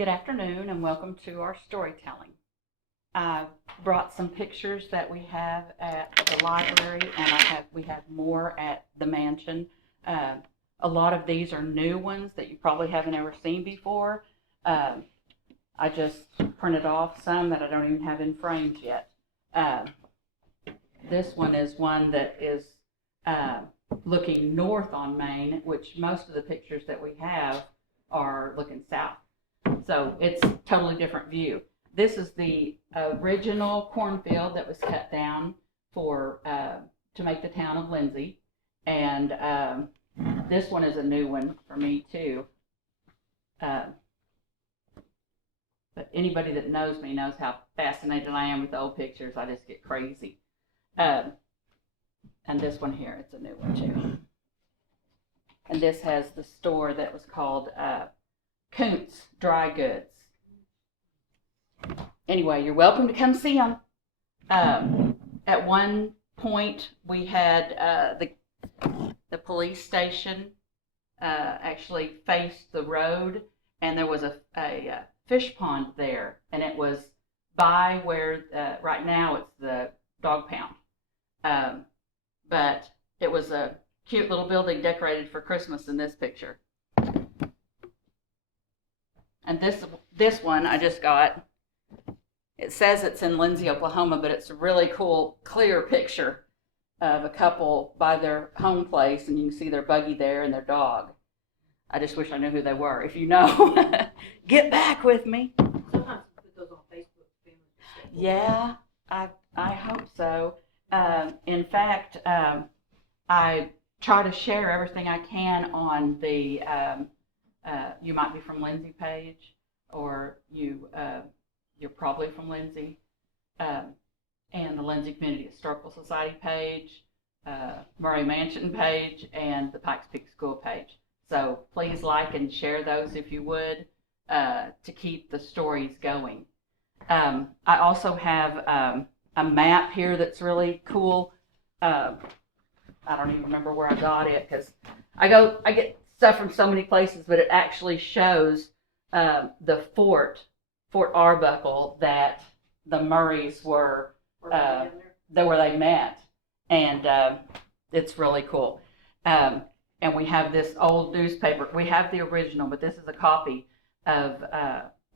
Good afternoon and welcome to our storytelling. I brought some pictures that we have at the library, and we have more at the mansion. A lot of these are new ones that you probably haven't ever seen before. I just printed off some that I don't even have in frames yet. This one is one that is looking north on Main, which most of the pictures that we have are looking south. So it's a totally different view. This is the original cornfield that was cut down to make the town of Lindsay. And this one is a new one for me too. But anybody that knows me knows how fascinated I am with the old pictures. I just get crazy. And this one here, it's a new one too. And this has the store that was called Koontz Dry Goods. Anyway, you're welcome to come see them. At one point, we had the police station actually faced the road, and there was a fish pond there, and it was by where right now it's the dog pound. But it was a cute little building decorated for Christmas in this picture. And this one I just got. It says it's in Lindsay, Oklahoma, but it's a really cool, clear picture of a couple by their home place, and you can see their buggy there and their dog. I just wish I knew who they were. If you know, get back with me. Sometimes you put those on Facebook. Yeah, I hope so. In fact, I try to share everything I can on the You Might Be From Lindsay page, or you're probably from Lindsay, and the Lindsay Community Historical Society page, Murray Mansion page, and the Pikes Peak School page. So please like and share those if you would, to keep the stories going. I also have a map here that's really cool. I don't even remember where I got it, because I get stuff from so many places, but it actually shows the Fort Arbuckle that the Murrays were where they met, and it's really cool. And we have this old newspaper. We have the original, but this is a copy of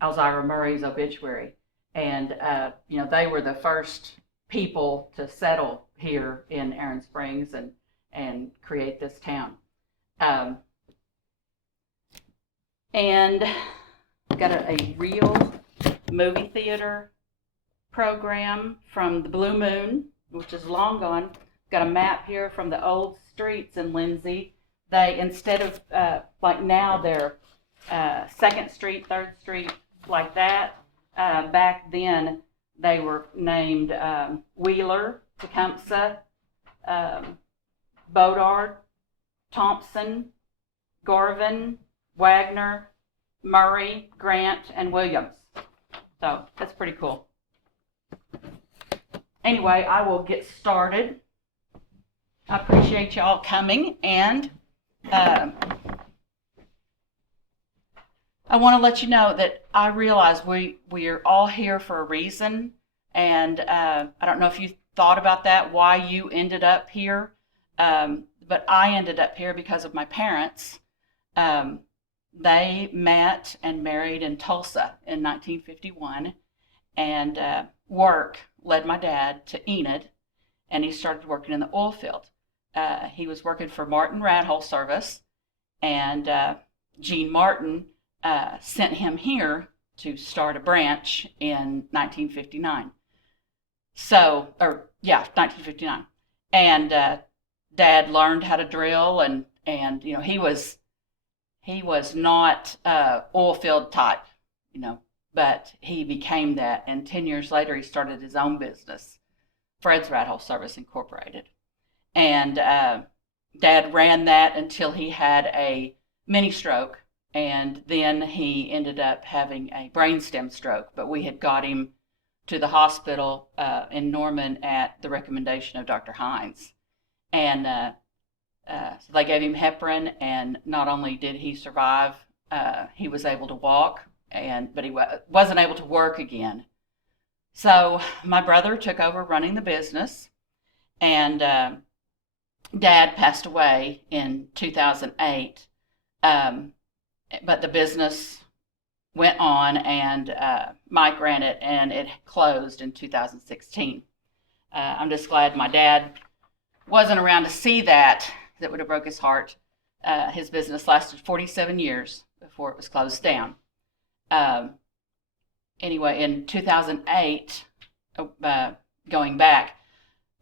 Elzira Murray's obituary, and they were the first people to settle here in Aaron Springs and create this town. And got a real movie theater program from the Blue Moon, which is long gone. Got a map here from the old streets in Lindsay. They, instead of like now, they're 2nd Street, 3rd Street, like that. Back then, they were named Wheeler, Tecumseh, Bodard, Thompson, Garvin, Wagner, Murray, Grant, and Williams. So that's pretty cool. Anyway, I will get started. I appreciate y'all coming, and I want to let you know that I realize we are all here for a reason, and I don't know if you thought about that, why you ended up here, but I ended up here because of my parents. They met and married in Tulsa in 1951, and work led my dad to Enid, and he started working in the oil field. He was working for Martin Radhole Service, and Gene Martin sent him here to start a branch in 1959. 1959. And Dad learned how to drill, and he was not oil field type, but he became that. And 10 years later, he started his own business, Fred's Radhole Service Incorporated. And Dad ran that until he had a mini stroke, and then he ended up having a brainstem stroke. But we had got him to the hospital in Norman at the recommendation of Dr. Hines. And so they gave him heparin, and not only did he survive, he was able to walk but he wasn't able to work again. So my brother took over running the business, and Dad passed away in 2008. But the business went on, and Mike ran it, and it closed in 2016. I'm just glad my dad wasn't around to see that. That would have broke his heart. His business lasted 47 years before it was closed down. Anyway, in 2008, going back,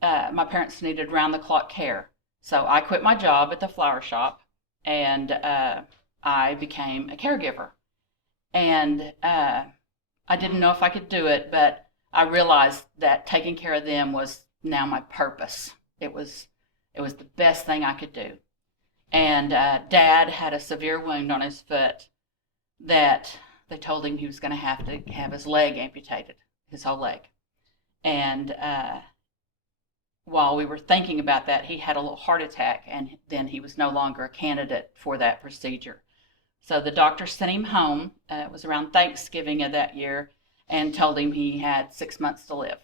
my parents needed round-the-clock care. So I quit my job at the flower shop, and I became a caregiver. And I didn't know if I could do it, but I realized that taking care of them was now my purpose. It was the best thing I could do. And Dad had a severe wound on his foot that they told him he was going to have his leg amputated, his whole leg. And while we were thinking about that, he had a little heart attack, and then he was no longer a candidate for that procedure. So the doctor sent him home. It was around Thanksgiving of that year, and told him he had 6 months to live.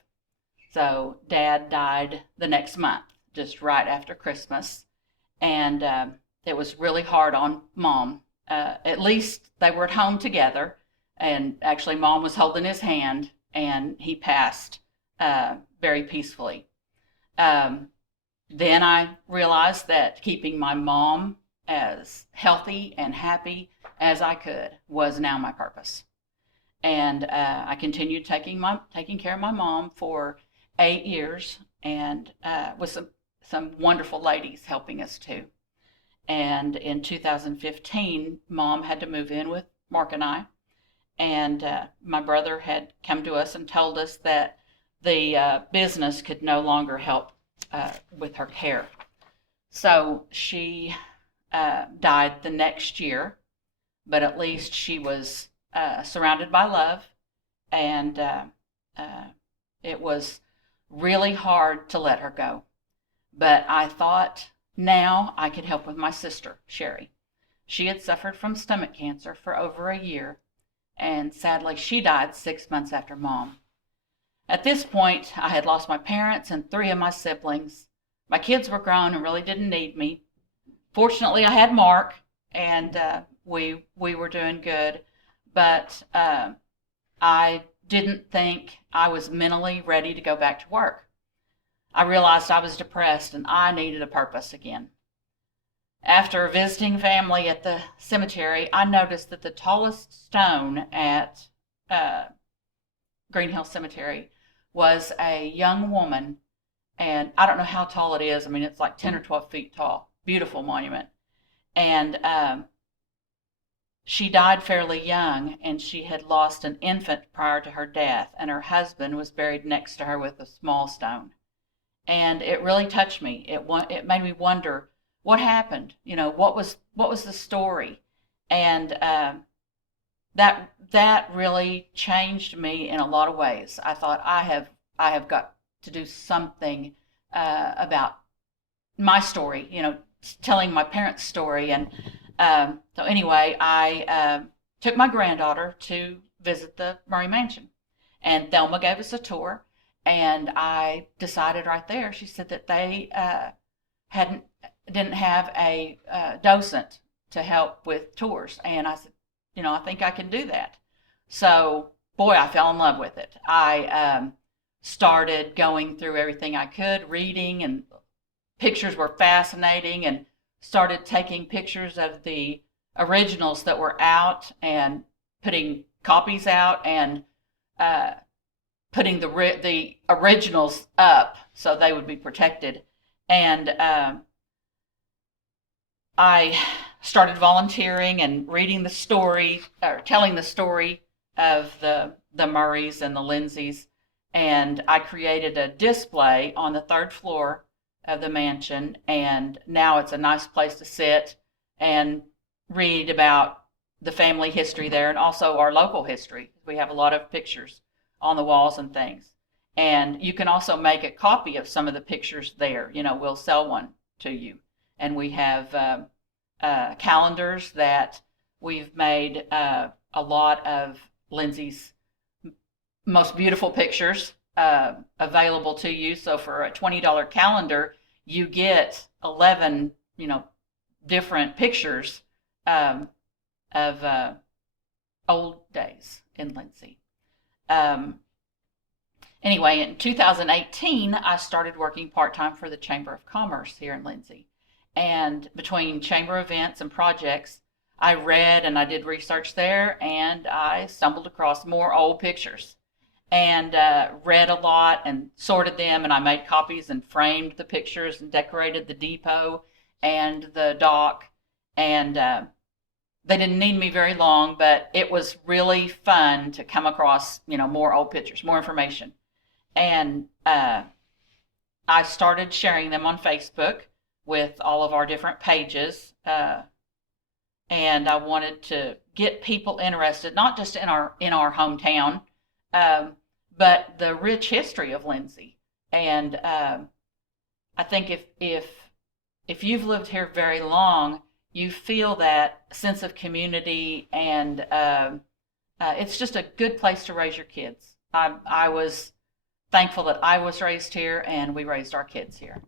So Dad died the next month, just right after Christmas. And it was really hard on Mom. At least they were at home together, and actually Mom was holding his hand, and he passed very peacefully. Then I realized that keeping my mom as healthy and happy as I could was now my purpose. And I continued taking care of my mom for 8 years, and with some wonderful ladies helping us too. And in 2015, Mom had to move in with Mark and I, and my brother had come to us and told us that the business could no longer help with her care. So she died the next year, but at least she was surrounded by love, and it was really hard to let her go. But I thought now I could help with my sister, Sherry. She had suffered from stomach cancer for over a year, and sadly she died 6 months after Mom. At this point, I had lost my parents and 3 of my siblings. My kids were grown and really didn't need me. Fortunately, I had Mark, and we were doing good, but I didn't think I was mentally ready to go back to work. I realized I was depressed and I needed a purpose again. After visiting family at the cemetery, I noticed that the tallest stone at Green Hill Cemetery was a young woman, and I don't know how tall it is. I mean, it's like 10 or 12 feet tall. Beautiful monument. And she died fairly young, and she had lost an infant prior to her death, and her husband was buried next to her with a small stone. And it really touched me. It made me wonder what happened. You know, what was the story? And that really changed me in a lot of ways. I thought I have got to do something about my story. You know, telling my parents' story. And so anyway, I took my granddaughter to visit the Murray Mansion, and Thelma gave us a tour. And I decided right there, she said that they didn't have a docent to help with tours. And I said, you know, I think I can do that. So, boy, I fell in love with it. I started going through everything I could, reading, and pictures were fascinating, and started taking pictures of the originals that were out and putting copies out, and putting the originals up so they would be protected. And I started volunteering and reading the story, or telling the story of the Murrays and the Lindsays. And I created a display on the 3rd floor of the mansion, and now it's a nice place to sit and read about the family history there, and also our local history. We have a lot of pictures on the walls and things. And you can also make a copy of some of the pictures there. You know, we'll sell one to you. And we have calendars that we've made a lot of Lindsay's most beautiful pictures available to you. So for a $20 calendar, you get 11, different pictures of old days in Lindsay. Anyway, in 2018, I started working part-time for the Chamber of Commerce here in Lindsay. And between chamber events and projects, I read and I did research there, and I stumbled across more old pictures and read a lot and sorted them, and I made copies and framed the pictures and decorated the depot and the dock. And they didn't need me very long, but it was really fun to come across, more old pictures, more information. And I started sharing them on Facebook with all of our different pages. And I wanted to get people interested, not just in our hometown, but the rich history of Lindsay. And I think if you've lived here very long, you feel that sense of community, and it's just a good place to raise your kids. I was thankful that I was raised here, and we raised our kids here.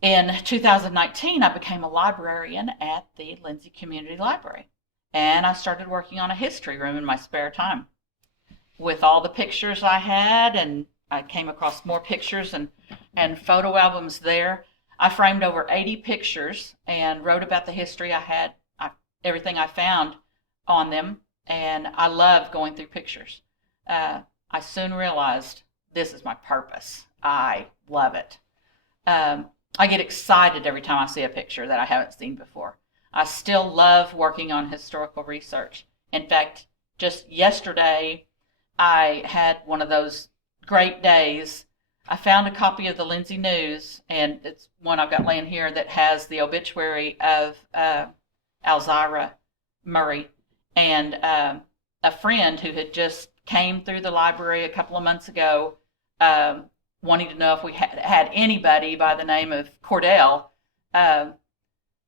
In 2019, I became a librarian at the Lindsay Community Library, and I started working on a history room in my spare time. With all the pictures I had, and I came across more pictures and photo albums there, I framed over 80 pictures and wrote about the history I had, everything I found on them, and I love going through pictures. I soon realized this is my purpose. I love it. I get excited every time I see a picture that I haven't seen before. I still love working on historical research. In fact, just yesterday, I had one of those great days. I found a copy of the Lindsay News, and it's one I've got laying here, that has the obituary of Alzira Murray, and a friend who had just came through the library a couple of months ago, wanting to know if we had anybody by the name of Cordell,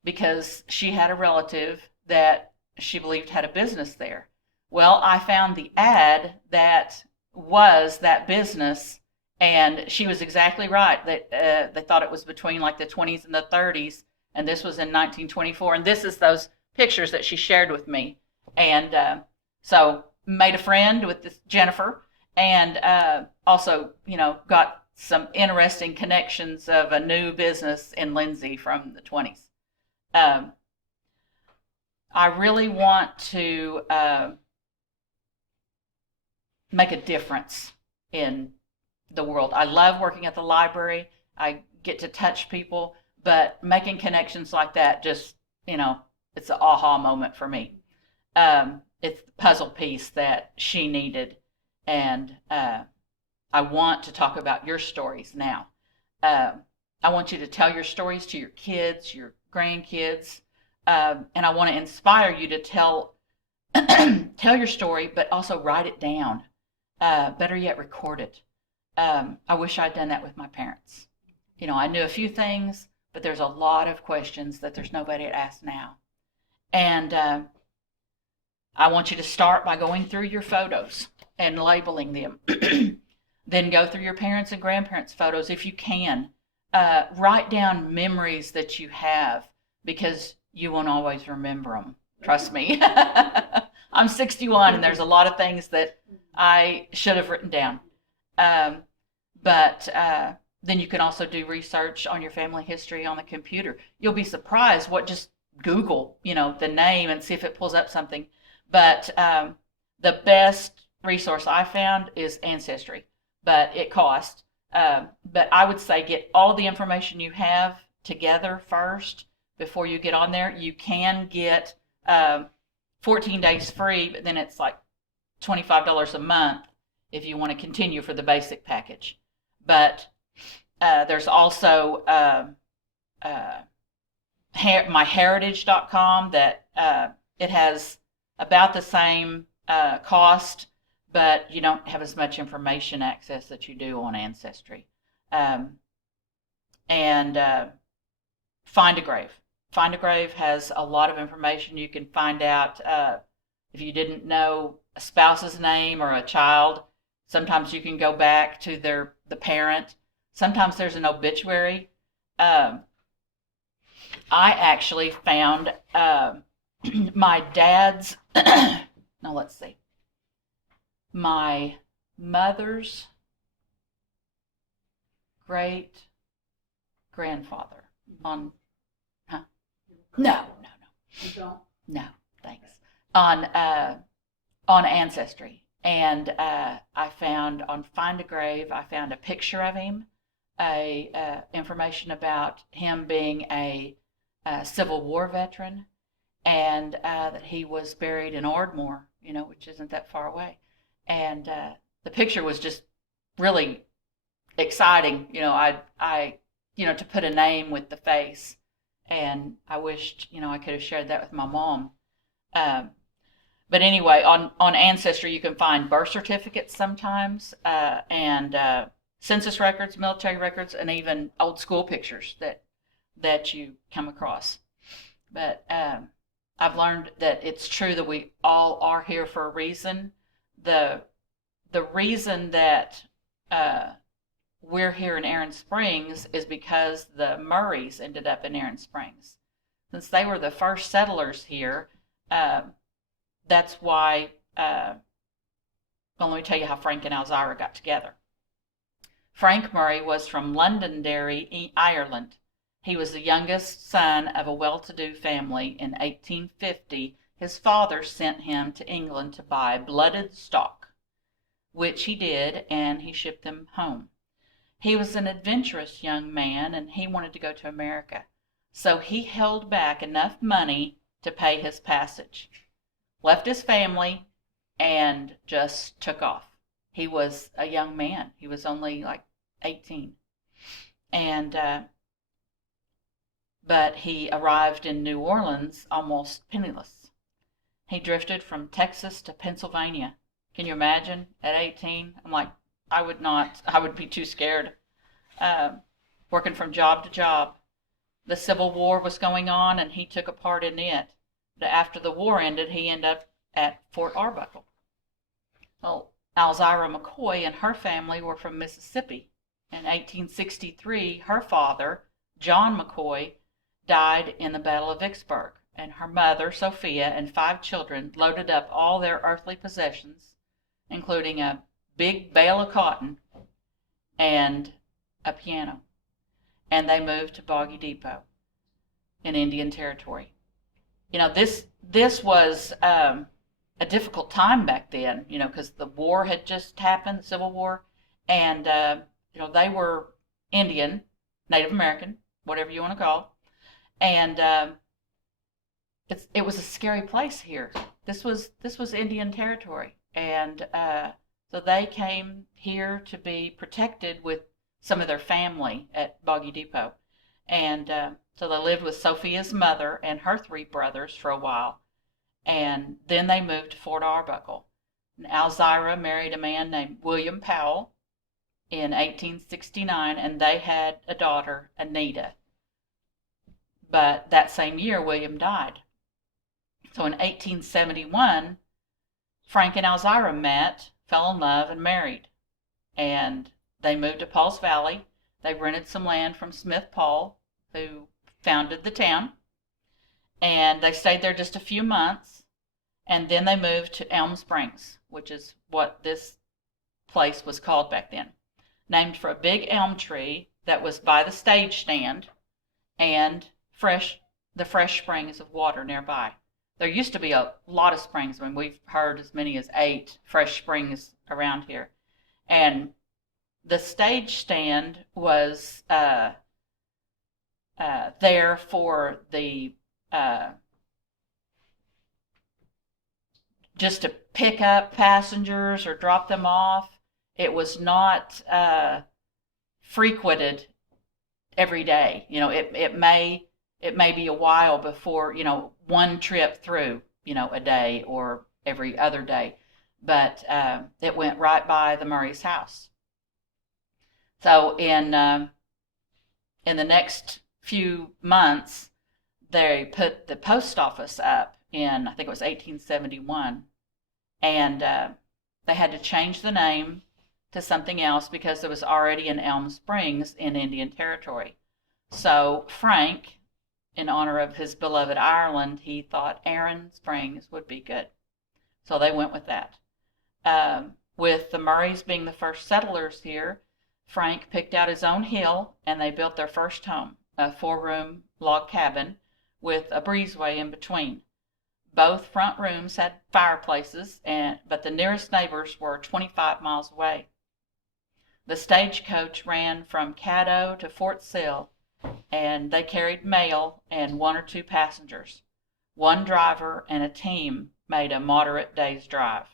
because she had a relative that she believed had a business there. Well, I found the ad that was that business, and she was exactly right. They thought it was between like the 20s and the 30s, and this was in 1924. And this is those pictures that she shared with me. And so made a friend with this Jennifer, and also, got some interesting connections of a new business in Lindsay from the 20s. I really want to make a difference in the world. I love working at the library. I get to touch people, but making connections like that just, it's an aha moment for me. It's the puzzle piece that she needed, and I want to talk about your stories now. I want you to tell your stories to your kids, your grandkids, and I want to inspire you to tell your story, but also write it down. Better yet, record it. I wish I'd done that with my parents. I knew a few things, but there's a lot of questions that there's nobody to ask now. And I want you to start by going through your photos and labeling them. Then go through your parents' and grandparents' photos if you can. Write down memories that you have, because you won't always remember them. Trust me. I'm 61, and there's a lot of things that I should have written down. But then you can also do research on your family history on the computer. You'll be surprised just Google, the name and see if it pulls up something. But the best resource I found is Ancestry, but it costs. But I would say get all the information you have together first before you get on there. You can get 14 days free, but then it's like $25 a month if you want to continue for the basic package. But there's also myheritage.com that it has about the same cost, but you don't have as much information access that you do on Ancestry. And Find a Grave. Find a Grave has a lot of information. You can find out if you didn't know a spouse's name or a child. Sometimes you can go back to the parent. Sometimes there's an obituary. I actually found my dad's. Now let's see. My mother's great grandfather on. Huh? No. You don't? No, thanks. On Ancestry, and I found on Find a Grave. I found a picture of him, information about him being a Civil War veteran, and that he was buried in Ardmore, which isn't that far away. And the picture was just really exciting. I to put a name with the face. And I wished, I could have shared that with my mom. But anyway, on Ancestry, you can find birth certificates sometimes, and census records, military records, and even old school pictures that you come across. But I've learned that it's true that we all are here for a reason. The reason that we're here in Aaron Springs is because the Murrays ended up in Aaron Springs. Since they were the first settlers here, that's why, well, let me tell you how Frank and Elzira got together. Frank Murray was from Londonderry, Ireland. He was the youngest son of a well-to-do family. In 1850, his father sent him to England to buy blooded stock, which he did, and he shipped them home. He was an adventurous young man, and he wanted to go to America. So he held back enough money to pay his passage, left his family, and just took off. He was a young man. He was only like 18. And but he arrived in New Orleans almost penniless. He drifted from Texas to Pennsylvania. Can you imagine at 18? I'm like, I would be too scared. Working from job to job. The Civil War was going on, and he took a part in it. But after the war ended, he ended up at Fort Arbuckle. Well, Elzira McCoy and her family were from Mississippi. In 1863, her father, John McCoy, died in the Battle of Vicksburg, and her mother, Sophia, and 5 children loaded up all their earthly possessions, including a big bale of cotton and a piano, and they moved to Boggy Depot in Indian Territory. This was a difficult time back then, because the war had just happened, the Civil War, and they were Indian, Native American, whatever you want to call, and it was a scary place here. This was Indian Territory, and so they came here to be protected with some of their family at Boggy Depot. And so they lived with Sophia's mother and her 3 brothers for a while. And then they moved to Fort Arbuckle. And Elzira married a man named William Powell in 1869, and they had a daughter, Anita. But that same year, William died. So in 1871, Frank and Elzira met, fell in love, and married. And they moved to Pauls Valley. They rented some land from Smith Paul, who founded the town. And they stayed there just a few months. And then they moved to Elm Springs, which is what this place was called back then. Named for a big elm tree that was by the stage stand and the fresh springs of water nearby. There used to be a lot of springs. I mean, we've heard as many as 8 fresh springs around here. And the stage stand was there for the just to pick up passengers or drop them off. It was not frequented every day. It may be a while before, one trip through, a day or every other day. But it went right by the Murray's house. So in the next few months, they put the post office up in, I think it was 1871, and they had to change the name to something else because it was already in Elm Springs in Indian Territory. So Frank, in honor of his beloved Ireland, he thought Aaron Springs would be good. So they went with that. With the Murrays being the first settlers here, Frank picked out his own hill and they built their first home, a 4-room log cabin with a breezeway in between. Both front rooms had fireplaces, but the nearest neighbors were 25 miles away. The stagecoach ran from Caddo to Fort Sill, and they carried mail and 1 or 2 passengers. One driver and a team made a moderate day's drive.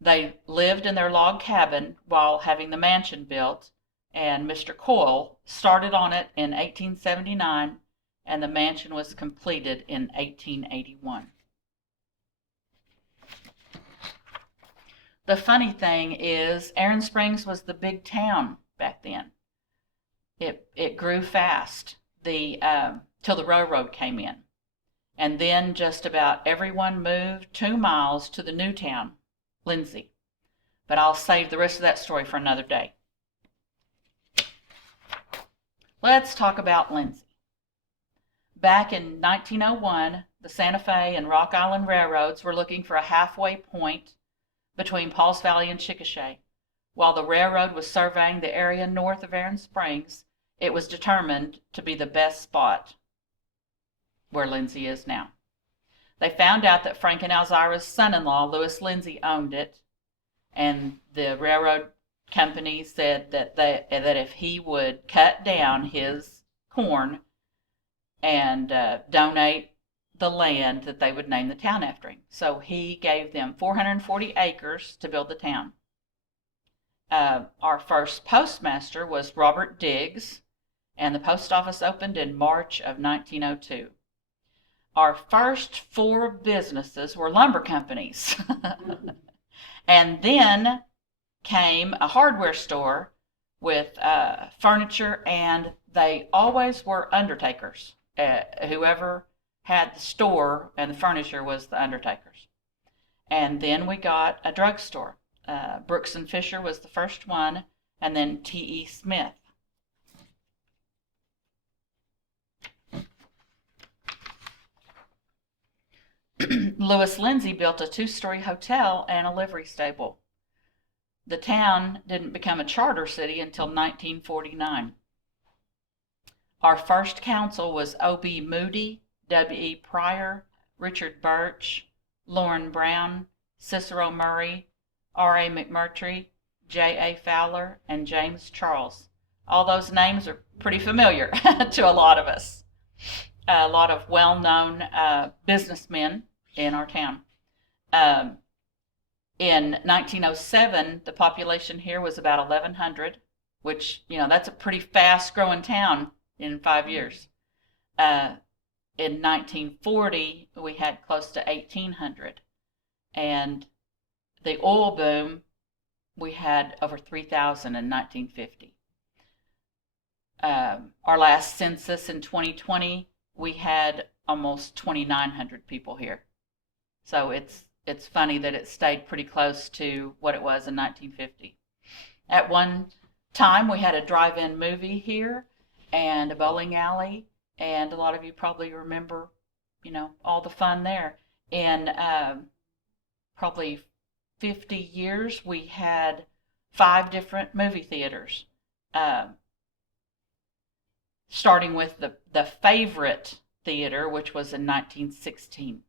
They lived in their log cabin while having the mansion built, and Mr. Coyle started on it in 1879, and the mansion was completed in 1881. The funny thing is, Aaron Springs was the big town back then. It grew fast till the railroad came in. And then just about everyone moved 2 miles to the new town, Lindsay. But I'll save the rest of that story for another day. Let's talk about Lindsay. Back in 1901, the Santa Fe and Rock Island Railroads were looking for a halfway point between Pauls Valley and Chickasha. While the railroad was surveying the area north of Aaron Springs, it was determined to be the best spot where Lindsay is now. They found out that Frank and Alzira's son-in-law, Lewis Lindsay, owned it, and the railroad company said that if he would cut down his corn and donate the land, that they would name the town after him. So he gave them 440 acres to build the town. Our first postmaster was Robert Diggs, and the post office opened in March of 1902. Our first 4 businesses were lumber companies. And then came a hardware store with furniture, and they always were undertakers. Whoever had the store and the furniture was the undertakers. And then we got a drugstore. Brooks and Fisher was the first one, and then T.E. Smith. Lewis Lindsay built a 2-story hotel and a livery stable. The town didn't become a charter city until 1949. Our first council was O.B. Moody, W.E. Pryor, Richard Birch, Lauren Brown, Cicero Murray, R.A. McMurtry, J.A. Fowler, and James Charles. All those names are pretty familiar to a lot of us. A lot of well-known businessmen in our town. In 1907, the population here was about 1,100, which, that's a pretty fast-growing town in 5 years. In 1940, we had close to 1,800. And the oil boom, we had over 3,000 in 1950. Our last census in 2020, we had almost 2,900 people here. So it's funny that it stayed pretty close to what it was in 1950. At one time, we had a drive-in movie here and a bowling alley, and a lot of you probably remember, all the fun there. In probably 50 years, we had 5 different movie theaters, starting with the Favorite Theater, which was in 1916.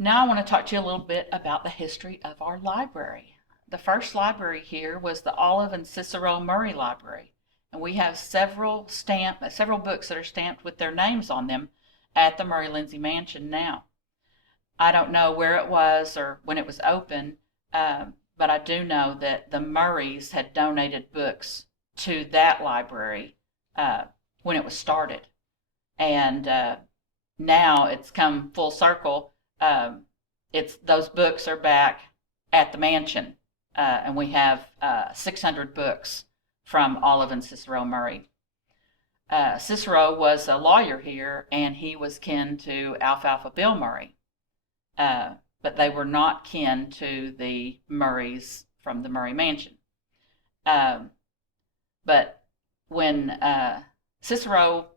Now I want to talk to you a little bit about the history of our library. The first library here was the Olive and Cicero Murray Library, and we have several books that are stamped with their names on them at the Murray Lindsay Mansion now. I don't know where it was or when it was open, but I do know that the Murrays had donated books to that library when it was started, and now it's come full circle. Those books are back at the mansion, and we have 600 books from Olive and Cicero Murray. Cicero was a lawyer here, and he was kin to Alfalfa Bill Murray, but they were not kin to the Murrays from the Murray Mansion. But when Cicero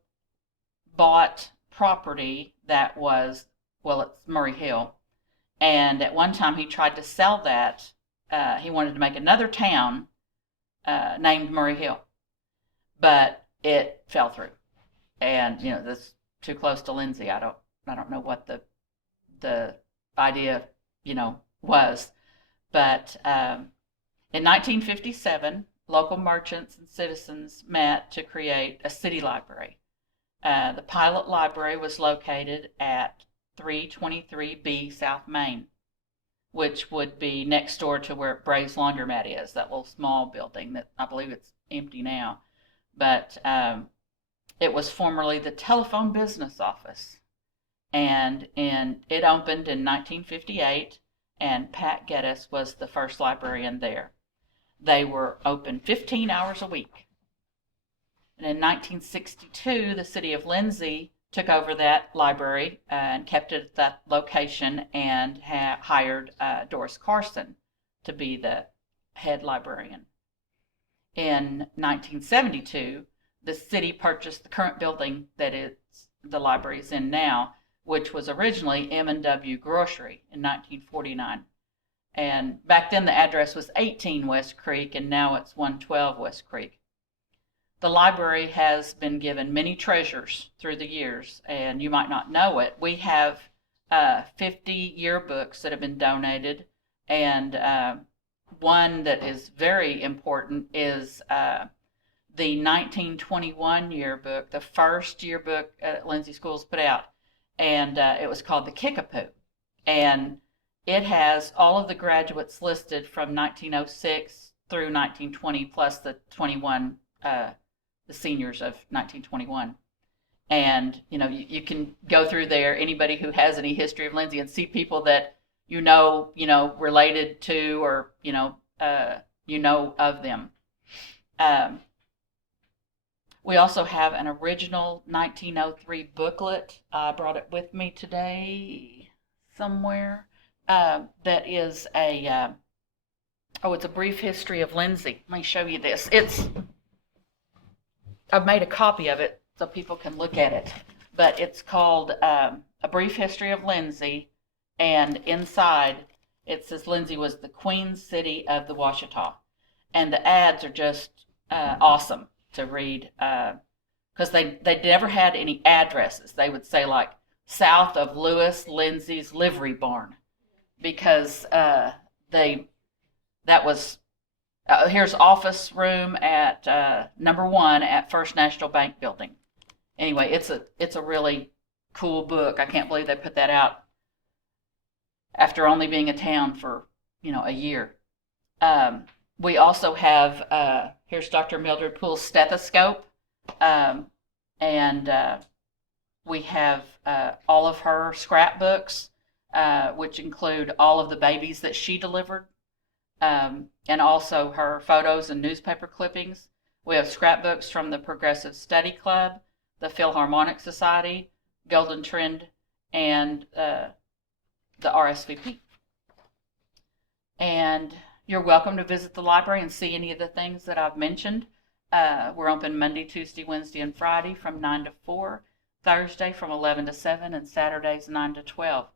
bought property that was, well, it's Murray Hill, and at one time he tried to sell that. He wanted to make another town named Murray Hill, but it fell through. And that's too close to Lindsay. I don't know what the idea was, but in 1957, local merchants and citizens met to create a city library. The pilot library was located at 323B South Main, which would be next door to where Braves Laundromat is, that little small building that I believe it's empty now. But it was formerly the telephone business office, and it opened in 1958, and Pat Geddes was the first librarian there. They were open 15 hours a week. And in 1962, the city of Lindsay took over that library and kept it at that location, and hired Doris Carson to be the head librarian. In 1972, the city purchased the current building that the library is in now, which was originally M&W Grocery in 1949. And back then the address was 18 West Creek, and now it's 112 West Creek. The library has been given many treasures through the years, and you might not know it. We have 50 yearbooks that have been donated, and one that is very important is the 1921 yearbook, the first yearbook Lindsay Schools put out, and it was called the Kickapoo. And it has all of the graduates listed from 1906 through 1920, plus the 21, the seniors of 1921. And, you can go through there, anybody who has any history of Lindsay, and see people that related to, or, of them. We also have an original 1903 booklet. I brought it with me today somewhere. That is it's a brief history of Lindsay. Let me show you this. I've made a copy of it so people can look at it, but it's called A Brief History of Lindsay, and inside it says Lindsay was the Queen City of the Washita, and the ads are just awesome to read, because they never had any addresses. They would say, like, south of Lewis Lindsay's livery barn, because that was here's office room at number 1 at First National Bank building. Anyway, it's a really cool book. I can't believe they put that out after only being a town for a year. We also have here's Dr. Mildred Poole's stethoscope, and we have all of her scrapbooks, which include all of the babies that she delivered, and also her photos and newspaper clippings. We have scrapbooks from the Progressive Study Club, the Philharmonic Society, Golden Trend, and the RSVP. And you're welcome to visit the library and see any of the things that I've mentioned. We're open Monday, Tuesday, Wednesday, and Friday from 9 to 4, Thursday from 11 to 7, and Saturdays 9 to 12.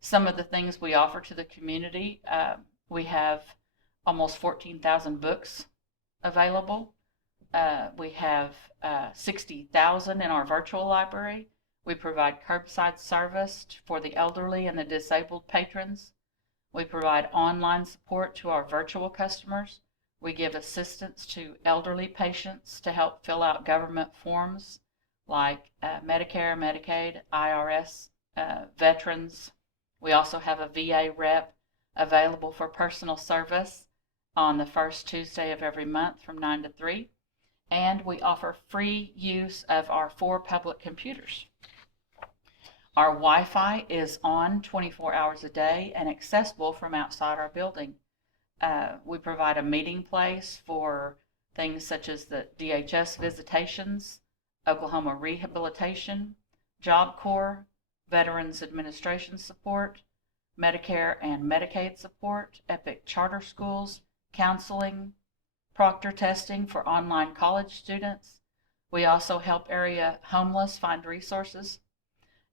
Some of the things we offer to the community, we have almost 14,000 books available. We have 60,000 in our virtual library. We provide curbside service for the elderly and the disabled patrons. We provide online support to our virtual customers. We give assistance to elderly patients to help fill out government forms like Medicare, Medicaid, IRS, veterans. We also have a VA rep available for personal service on the first Tuesday of every month from 9 to 3. And we offer free use of our 4 public computers. Our Wi-Fi is on 24 hours a day and accessible from outside our building. We provide a meeting place for things such as the DHS visitations, Oklahoma rehabilitation, Job Corps, Veterans Administration support, Medicare and Medicaid support, EPIC charter schools, counseling, proctor testing for online college students. We also help area homeless find resources.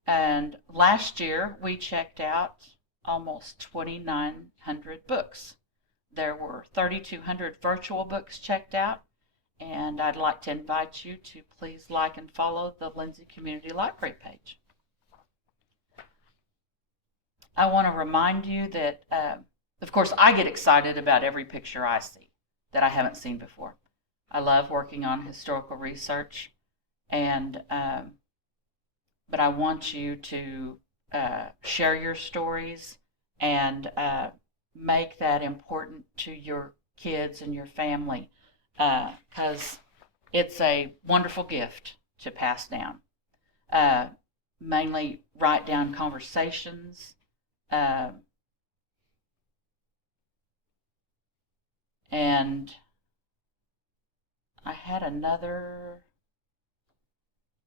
And last year we checked out almost 2,900 books. There were 3,200 virtual books checked out, and I'd like to invite you to please like and follow the Lindsay Community Library page. I want to remind you that, of course, I get excited about every picture I see that I haven't seen before. I love working on historical research, and but I want you to share your stories and make that important to your kids and your family, because it's a wonderful gift to pass down. Mainly write down conversations, and I had another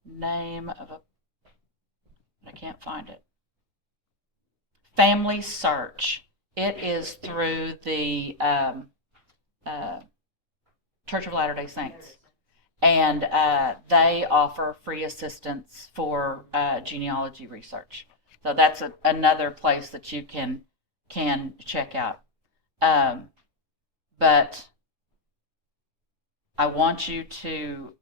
name of a, I can't find it. Family Search. It is through the Church of Latter-day Saints, and they offer free assistance for genealogy research. So that's another place that you can check out. But I want you to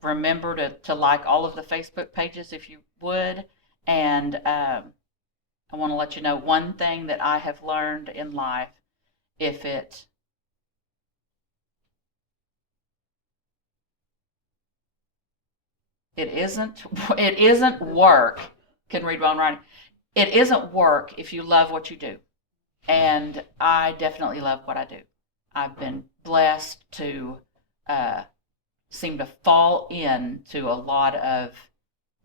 remember to like all of the Facebook pages if you would, and I want to let you know one thing that I have learned in life. If it isn't work. Can read while I'm writing. It isn't work if you love what you do, and I definitely love what I do. I've been blessed to seem to fall into a lot of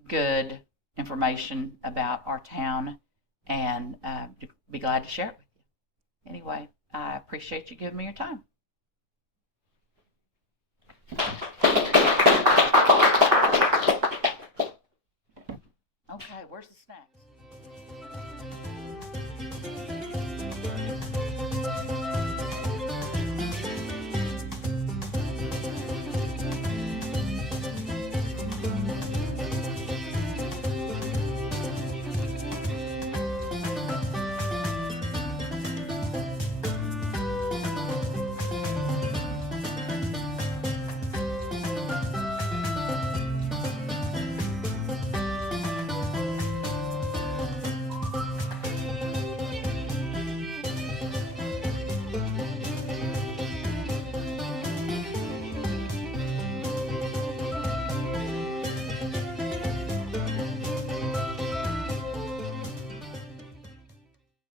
good information about our town, and be glad to share it with you. Anyway, I appreciate you giving me your time.